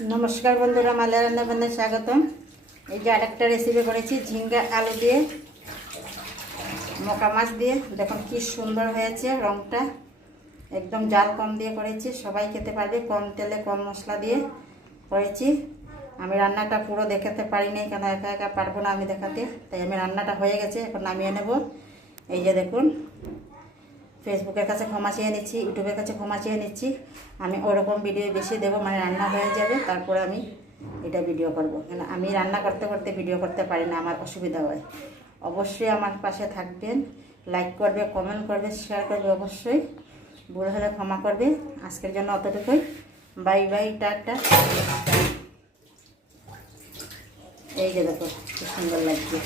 नमस्कार बंधुरा माला रान्ना बान्नाय स्वागतम। এই যে আরেকটা রেসিপি করেছি ঝিঙ্গা আলু দিয়ে মোকা মাছ দিয়ে। দেখুন কি সুন্দর হয়েছে, রংটা একদম জাল কম দিয়ে করেছি, সবাই খেতে পারবে, কম তেলে কম মশলা দিয়ে করেছি। আমি রান্নাটা পুরো দেখাতে পারি নাই, কেন একা একা পারবো না আমি দেখাতে, তাই আমি রান্নাটা হয়ে গেছে, এখন নামিয়ে নেব। এই যে দেখুন, ফেসবুকের কাছে ক্ষমা চেয়ে নিচ্ছি, ইউটিউবের কাছে ক্ষমা চেয়ে নিচ্ছি। আমি ওরকম ভিডিও বেশি দেবো, মানে রান্না হয়ে যাবে তারপরে আমি এটা ভিডিও করব, কেন আমি রান্না করতে করতে ভিডিও করতে পারি না, আমার অসুবিধা হয়। অবশ্যই আমার পাশে থাকবেন, লাইক করবে, কমেন্ট করবে, শেয়ার করবে, অবশ্যই ভুল হলে ক্ষমা করবে। আজকের জন্য অতটুকুই, বাই বাই, টাটা। এই যে দেখো কি সুন্দর লাগছে।